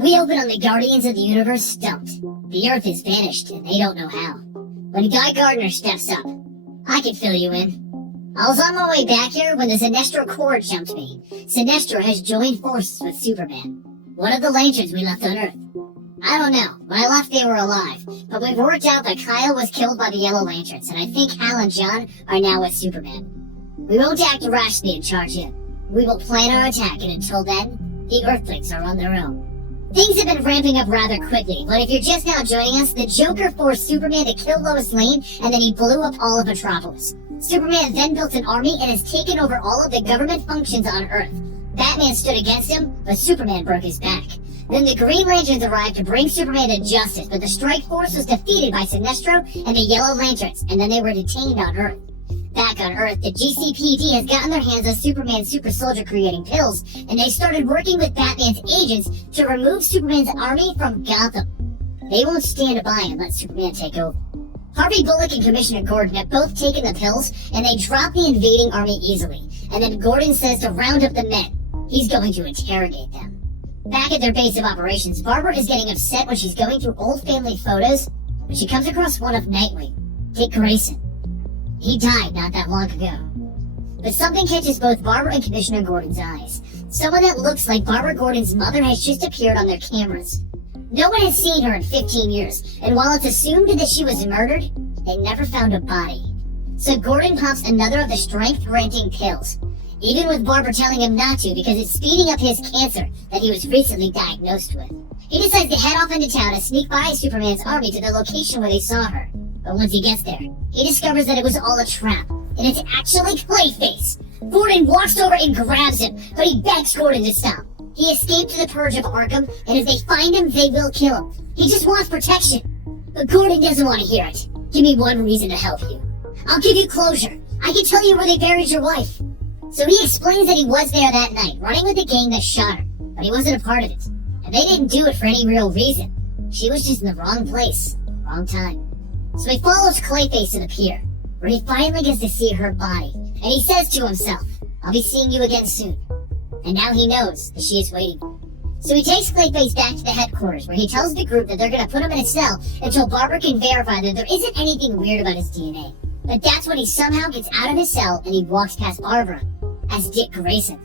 We open on the Guardians of the Universe stumped. The Earth is vanished, and they don't know how. When Guy Gardner steps up, I can fill you in. I was on my way back here when the Sinestro Corps jumped me. Sinestro has joined forces with Superman, one of the lanterns we left on Earth. I don't know. When I left, they were alive. But we've worked out that Kyle was killed by the Yellow Lanterns, and I think Hal and John are now with Superman. We won't act rashly and charge in. We will plan our attack, and until then, the Earthlings are on their own. Things have been ramping up rather quickly, but if you're just now joining us, the Joker forced Superman to kill Lois Lane, and then he blew up all of Metropolis. Superman then built an army and has taken over all of the government functions on Earth. Batman stood against him, but Superman broke his back. Then the Green Lanterns arrived to bring Superman to justice, but the Strike Force was defeated by Sinestro and the Yellow Lanterns, and then they were detained on Earth. Back on Earth, the GCPD has gotten their hands on Superman's super soldier creating pills, and they started working with Batman's agents to remove Superman's army from Gotham. They won't stand by and let Superman take over. Harvey Bullock and Commissioner Gordon have both taken the pills, and they drop the invading army easily. And then Gordon says to round up the men. He's going to interrogate them. Back at their base of operations, Barbara is getting upset when she's going through old family photos, when she comes across one of Nightwing, Dick Grayson. He died not that long ago. But something catches both Barbara and Commissioner Gordon's eyes. Someone that looks like Barbara Gordon's mother has just appeared on their cameras. No one has seen her in 15 years, and while it's assumed that she was murdered, they never found a body. So Gordon pops another of the strength-granting pills, even with Barbara telling him not to because it's speeding up his cancer that he was recently diagnosed with. He decides to head off into town and sneak by Superman's army to the location where they saw her. But once he gets there, he discovers that it was all a trap, and it's actually Clayface. Gordon walks over and grabs him, but he begs Gordon to stop. He escaped to the purge of Arkham, and if they find him, they will kill him. He just wants protection. But Gordon doesn't want to hear it. Give me one reason to help you. I'll give you closure. I can tell you where they buried your wife. So he explains that he was there that night, running with the gang that shot her, but he wasn't a part of it. And they didn't do it for any real reason. She was just in the wrong place, wrong time. So he follows Clayface to the pier, where he finally gets to see her body, and he says to himself, I'll be seeing you again soon. And now he knows that she is waiting. So he takes Clayface back to the headquarters, where he tells the group that they're going to put him in a cell until Barbara can verify that there isn't anything weird about his DNA. But that's when he somehow gets out of his cell and he walks past Barbara as Dick Grayson.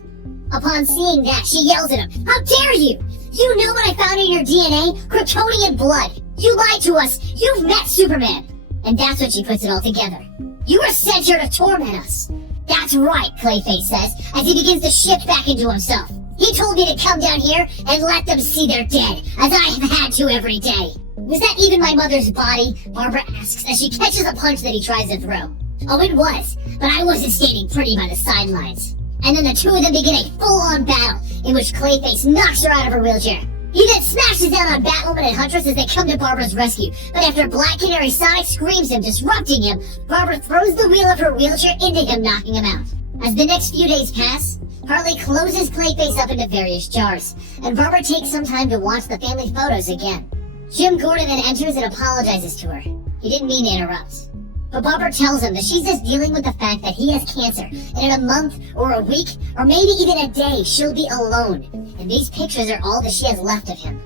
Upon seeing that, she yells at him, How dare you! You know what I found in your DNA? Kryptonian blood! You lied to us! You've met Superman! And that's when she puts it all together. You were sent here to torment us! That's right, Clayface says, as he begins to shift back into himself. He told me to come down here and let them see they're dead, as I have had to every day. Was that even my mother's body? Barbara asks as she catches a punch that he tries to throw. Oh, it was, but I wasn't standing pretty by the sidelines. And then the two of them begin a full-on battle, in which Clayface knocks her out of her wheelchair. He then smashes down on Batwoman and Huntress as they come to Barbara's rescue, but after Black Canary Sonic screams him, disrupting him, Barbara throws the wheel of her wheelchair into him, knocking him out. As the next few days pass, Harley closes Clayface up into various jars, and Barbara takes some time to watch the family photos again. Jim Gordon then enters and apologizes to her. He didn't mean to interrupt. But Barbara tells him that she's just dealing with the fact that he has cancer, and in a month, or a week, or maybe even a day, she'll be alone. And these pictures are all that she has left of him.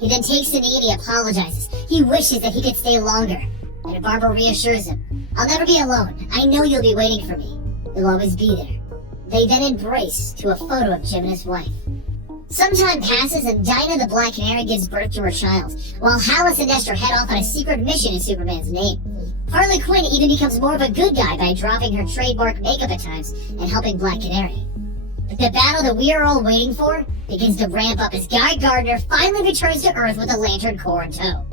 He then takes the knee and he apologizes. He wishes that he could stay longer. And Barbara reassures him, I'll never be alone. I know you'll be waiting for me. You'll always be there. They then embrace to a photo of Jim and his wife. Some time passes and Dinah the Black Canary gives birth to her child, while Hal and Sinestro head off on a secret mission in Superman's name. Harley Quinn even becomes more of a good guy by dropping her trademark makeup at times and helping Black Canary. But the battle that we are all waiting for begins to ramp up as Guy Gardner finally returns to Earth with the Lantern Corps in tow.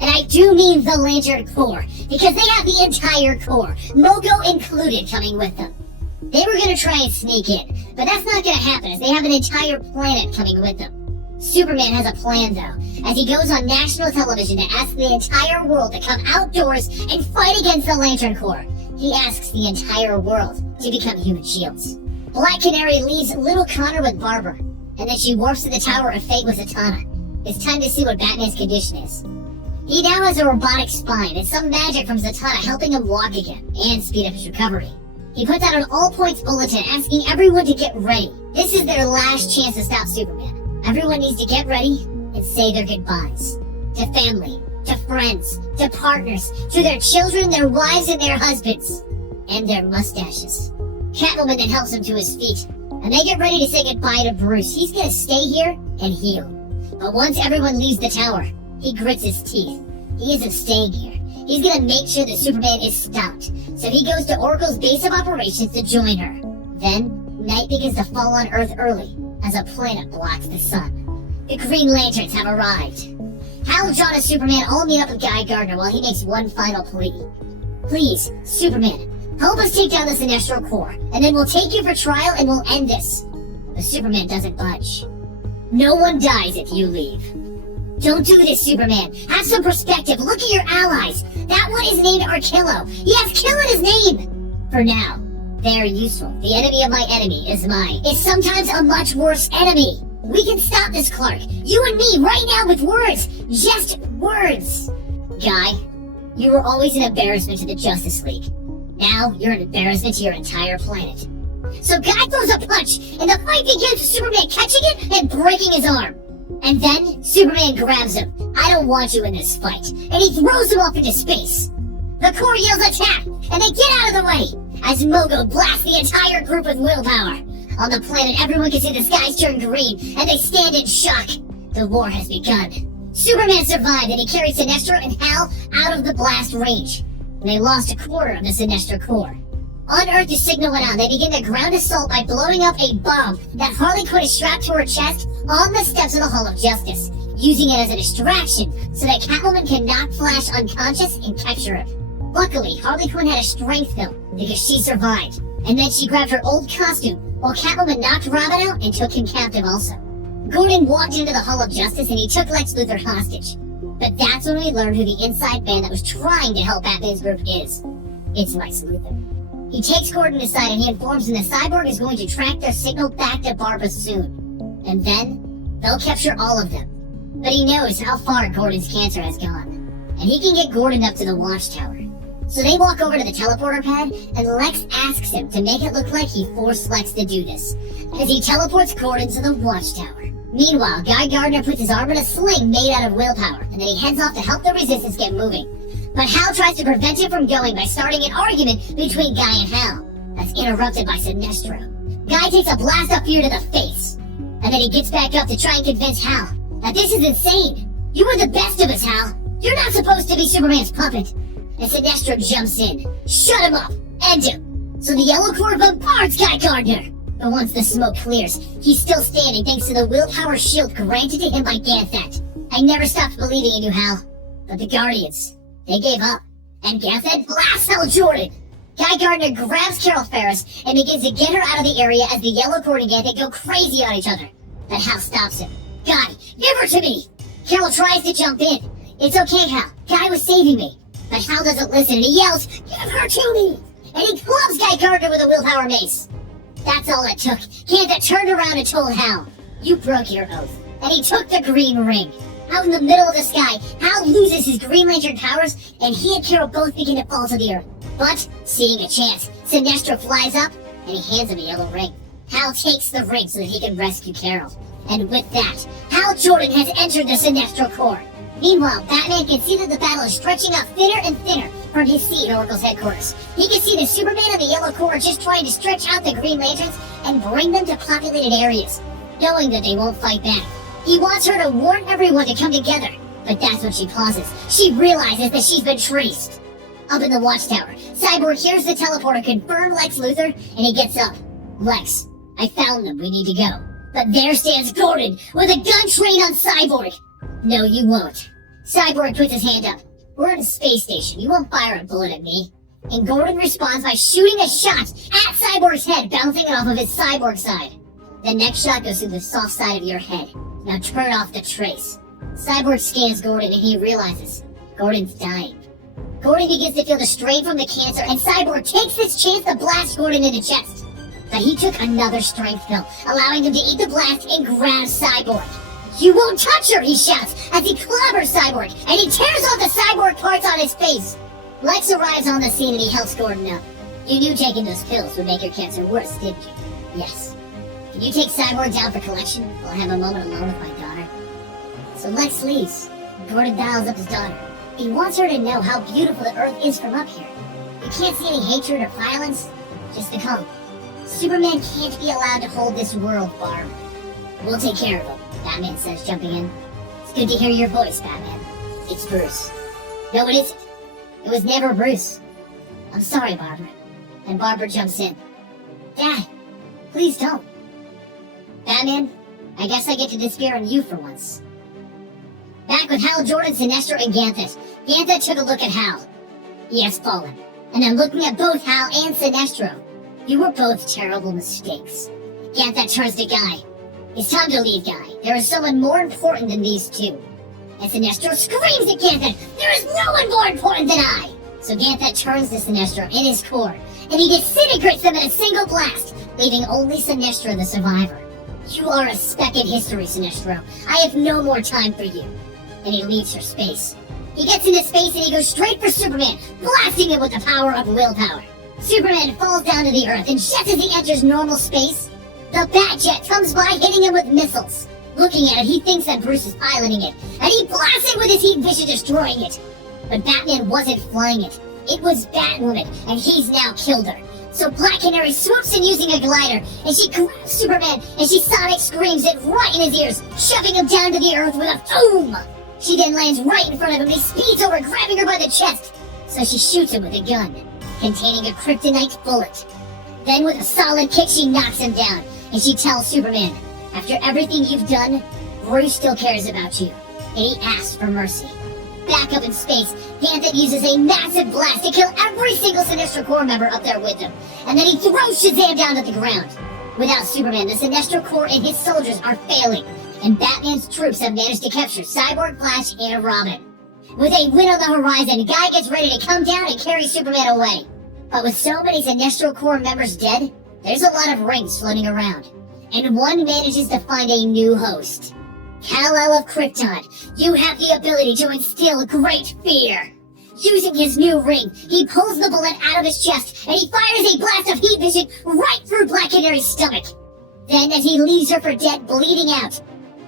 And I do mean the Lantern Corps, because they have the entire Corps, Mogo included, coming with them. They were going to try and sneak in, but that's not going to happen as they have an entire planet coming with them. Superman has a plan though, as he goes on national television to ask the entire world to come outdoors and fight against the Lantern Corps. He asks the entire world to become human shields. Black Canary leaves little Connor with Barbara, and then she warps to the Tower of Fate with Zatanna. It's time to see what Batman's condition is. He now has a robotic spine and some magic from Zatanna helping him walk again and speed up his recovery. He puts out an all-points bulletin asking everyone to get ready. This is their last chance to stop Superman. Everyone needs to get ready and say their goodbyes. To family, to friends, to partners, to their children, their wives, and their husbands. And their mustaches. Catwoman then helps him to his feet, and they get ready to say goodbye to Bruce. He's gonna stay here and heal. But once everyone leaves the tower, he grits his teeth. He isn't staying here. He's gonna make sure that Superman is stopped. So he goes to Oracle's base of operations to join her. Then, night begins to fall on Earth early, as a planet blocks the sun. The Green Lanterns have arrived. Hal, John, and Superman all meet up with Guy Gardner while he makes one final plea. Please, Superman, help us take down the Sinestro Corps, and then we'll take you for trial and we'll end this. But Superman doesn't budge. No one dies if you leave. Don't do this, Superman. Have some perspective. Look at your allies. That one is named Arkillo. He has Kill in his name. For now, they're useful. The enemy of my enemy is mine. It's sometimes a much worse enemy. We can stop this, Clark. You and me, right now with words. Just words. Guy, you were always an embarrassment to the Justice League. Now, you're an embarrassment to your entire planet. So Guy throws a punch, and the fight begins with Superman catching it and breaking his arm. And then, Superman grabs him. I don't want you in this fight. And he throws him off into space. The Corps yells attack, and they get out of the way, as Mogo blasts the entire group with willpower. On the planet, everyone can see the skies turn green, and they stand in shock. The war has begun. Superman survived, and he carried Sinestro and Hal out of the blast range. And they lost a quarter of the Sinestro Corps. On Earth, the signal went out. They begin a ground assault by blowing up a bomb that Harley Quinn is strapped to her chest on the steps of the Hall of Justice, using it as a distraction so that Catwoman can knock Flash unconscious and capture him. Luckily, Harley Quinn had a strength pill because she survived, and then she grabbed her old costume while Catwoman knocked Robin out and took him captive also. Gordon walked into the Hall of Justice and he took Lex Luthor hostage. But that's when we learned who the inside man that was trying to help Batman's group is. It's Lex Luthor. He takes Gordon aside and he informs him the Cyborg is going to track their signal back to Barbara soon. And then, they'll capture all of them. But he knows how far Gordon's cancer has gone. And he can get Gordon up to the Watchtower. So they walk over to the teleporter pad, and Lex asks him to make it look like he forced Lex to do this, as he teleports Gordon to the Watchtower. Meanwhile, Guy Gardner puts his arm in a sling made out of willpower, and then he heads off to help the Resistance get moving. But Hal tries to prevent him from going by starting an argument between Guy and Hal. That's interrupted by Sinestro. Guy takes a blast of fear to the face, and then he gets back up to try and convince Hal that this is insane. You were the best of us, Hal. You're not supposed to be Superman's puppet. And Sinestro jumps in. Shut him up! End him! So the Yellow Corps bombards Guy Gardner! But once the smoke clears, he's still standing thanks to the willpower shield granted to him by Ganthet. I never stopped believing in you, Hal. But the Guardians, they gave up. And Ganthet blasts Hal Jordan! Guy Gardner grabs Carol Ferris and begins to get her out of the area as the Yellow Corps and Ganthet go crazy on each other. But Hal stops him. Guy, give her to me! Carol tries to jump in. It's okay, Hal. Guy was saving me. But Hal doesn't listen and he yells, give her to me! And he clubs Guy Gardner with a willpower mace. That's all it took. Ganthet turned around and told Hal, you broke your oath. And he took the green ring. Out in the middle of the sky, Hal loses his Green Lantern powers and he and Carol both begin to fall to the earth. But, seeing a chance, Sinestro flies up and he hands him a yellow ring. Hal takes the ring so that he can rescue Carol. And with that, Hal Jordan has entered the Sinestro Corps. Meanwhile, Batman can see that the battle is stretching out thinner and thinner from his seat at Oracle's headquarters. He can see the Superman and the Yellow Corps are just trying to stretch out the Green Lanterns and bring them to populated areas, knowing that they won't fight back. He wants her to warn everyone to come together, but that's when she pauses. She realizes that she's been traced. Up in the Watchtower, Cyborg hears the teleporter confirm Lex Luthor, and he gets up. Lex, I found them, we need to go. But there stands Gordon, with a gun trained on Cyborg. No, you won't. Cyborg puts his hand up. We're at a space station. You won't fire a bullet at me. And Gordon responds by shooting a shot at Cyborg's head, bouncing it off of his cyborg side. The next shot goes through the soft side of your head. Now turn off the trace. Cyborg scans Gordon and he realizes Gordon's dying. Gordon begins to feel the strain from the cancer, and Cyborg takes this chance to blast Gordon in the chest. But he took another strength pill, allowing him to eat the blast and grab Cyborg. You won't touch her, he shouts, as he clobbers Cyborg, and he tears off the Cyborg parts on his face. Lex arrives on the scene and he helps Gordon up. You knew taking those pills would make your cancer worse, didn't you? Yes. Can you take Cyborg down for collection? I'll have a moment alone with my daughter. So Lex leaves. Gordon dials up his daughter. He wants her to know how beautiful the Earth is from up here. You can't see any hatred or violence, just the calm. Superman can't be allowed to hold this world, Barb. We'll take care of him, Batman says, jumping in. It's good to hear your voice, Batman. It's Bruce. No, it isn't. It was never Bruce. I'm sorry, Barbara. And Barbara jumps in. Dad, please don't. Batman, I guess I get to disappear on you for once. Back with Hal Jordan, Sinestro, and Ganthet. Ganthet took a look at Hal. He has fallen. And then looking at both Hal and Sinestro. You were both terrible mistakes. Ganthet turns to Guy. It's time to leave, Guy. There is someone more important than these two. And Sinestro screams at Ganthet. There is no one more important than I! So Ganthet turns to Sinestro in his core, and he disintegrates them in a single blast, leaving only Sinestro the survivor. You are a speck in history, Sinestro. I have no more time for you. And he leaves for space. He gets into space and he goes straight for Superman, blasting him with the power of willpower. Superman falls down to the Earth, and just as he enters normal space, the Batjet comes by hitting him with missiles. Looking at it, he thinks that Bruce is piloting it, and he blasts it with his heat vision, destroying it. But Batman wasn't flying it. It was Batwoman, and he's now killed her. So Black Canary swoops in using a glider, and she grabs Superman, and she sonic screams it right in his ears, shoving him down to the Earth with a boom! She then lands right in front of him, and he speeds over, grabbing her by the chest. So she shoots him with a gun, containing a kryptonite bullet. Then with a solid kick, she knocks him down, and she tells Superman, after everything you've done, Bruce still cares about you, and he asks for mercy. Back up in space, Ganthet uses a massive blast to kill every single Sinestro Corps member up there with him, and then he throws Shazam down to the ground. Without Superman, the Sinestro Corps and his soldiers are failing, and Batman's troops have managed to capture Cyborg, Flash, and Robin. With a win on the horizon, Guy gets ready to come down and carry Superman away. But with so many Sinestro Corps members dead, there's a lot of rings floating around, and one manages to find a new host. Kal-El of Krypton, you have the ability to instill great fear. Using his new ring, he pulls the bullet out of his chest, and he fires a blast of heat vision right through Black Canary's stomach. Then, as he leaves her for dead, bleeding out,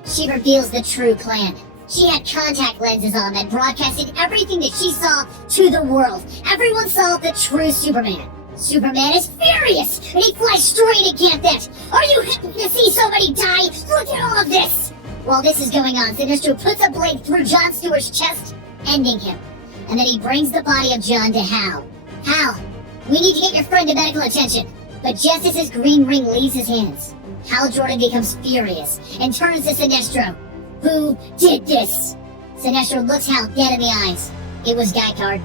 she reveals the true plan. She had contact lenses on that broadcasted everything that she saw to the world. Everyone saw the true Superman. Superman is furious, and he flies straight at Ganthet. Are you happy to see somebody die? Look at all of this! While this is going on, Sinestro puts a blade through Jon Stewart's chest, ending him. And then he brings the body of Jon to Hal. Hal, we need to get your friend to medical attention. But just as his green ring leaves his hands, Hal Jordan becomes furious and turns to Sinestro. Who did this? Sinestro looks Hal dead in the eyes. It was Guy Gardner.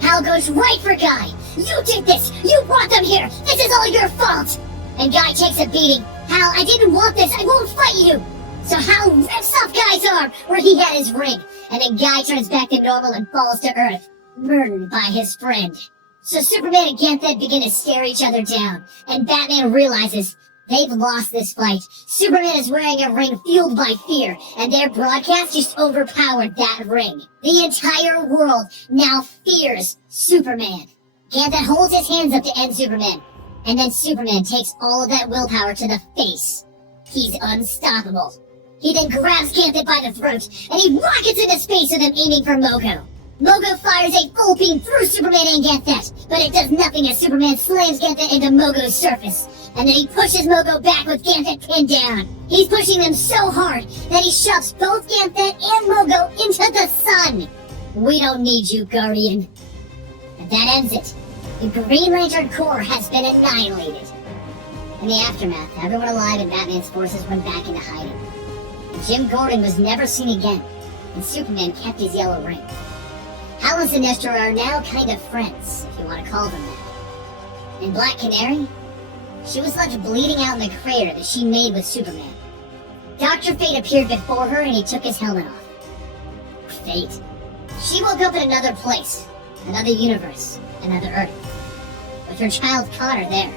Hal goes right for Guy. You did this! You brought them here! This is all your fault! And Guy takes a beating. Hal, I didn't want this! I won't fight you! So Hal rips off Guy's arm where he had his ring. And then Guy turns back to normal and falls to Earth, murdered by his friend. So Superman and Ganthet begin to stare each other down. And Batman realizes they've lost this fight. Superman is wearing a ring fueled by fear, and their broadcast just overpowered that ring. The entire world now fears Superman. Ganthet holds his hands up to end Superman, and then Superman takes all of that willpower to the face. He's unstoppable. He then grabs Ganthet by the throat, and he rockets into space with him aiming for Mogo. Mogo fires a full beam through Superman and Ganthet, but it does nothing as Superman slams Ganthet into Mogo's surface. And then he pushes Mogo back with Ganthet pinned down. He's pushing them so hard that he shoves both Ganthet and Mogo into the sun. We don't need you, Guardian. And that ends it. The Green Lantern Corps has been annihilated. In the aftermath, everyone alive in Batman's forces went back into hiding. Jim Gordon was never seen again, and Superman kept his yellow ring. Hal and Sinestro are now kind of friends, if you want to call them that. And Black Canary? She was left bleeding out in the crater that she made with Superman. Dr. Fate appeared before her and he took his helmet off. Fate? She woke up in another place, another universe, another Earth. With her child Connor there.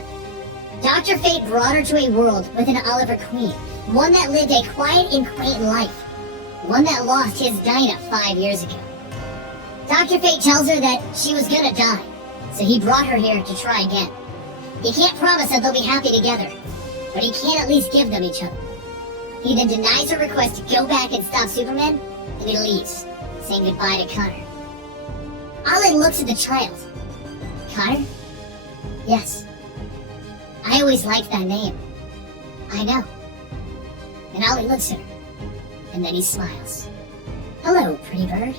Dr. Fate brought her to a world with an Oliver Queen, one that lived a quiet and quaint life, one that lost his Dinah 5 years ago. Dr. Fate tells her that she was gonna die, so he brought her here to try again. He can't promise that they'll be happy together, but he can at least give them each other. He then denies her request to go back and stop Superman, and he leaves, saying goodbye to Connor. Ollie looks at the child. Connor? Yes. I always liked that name. I know. And Ollie looks at her, and then he smiles. Hello, pretty bird.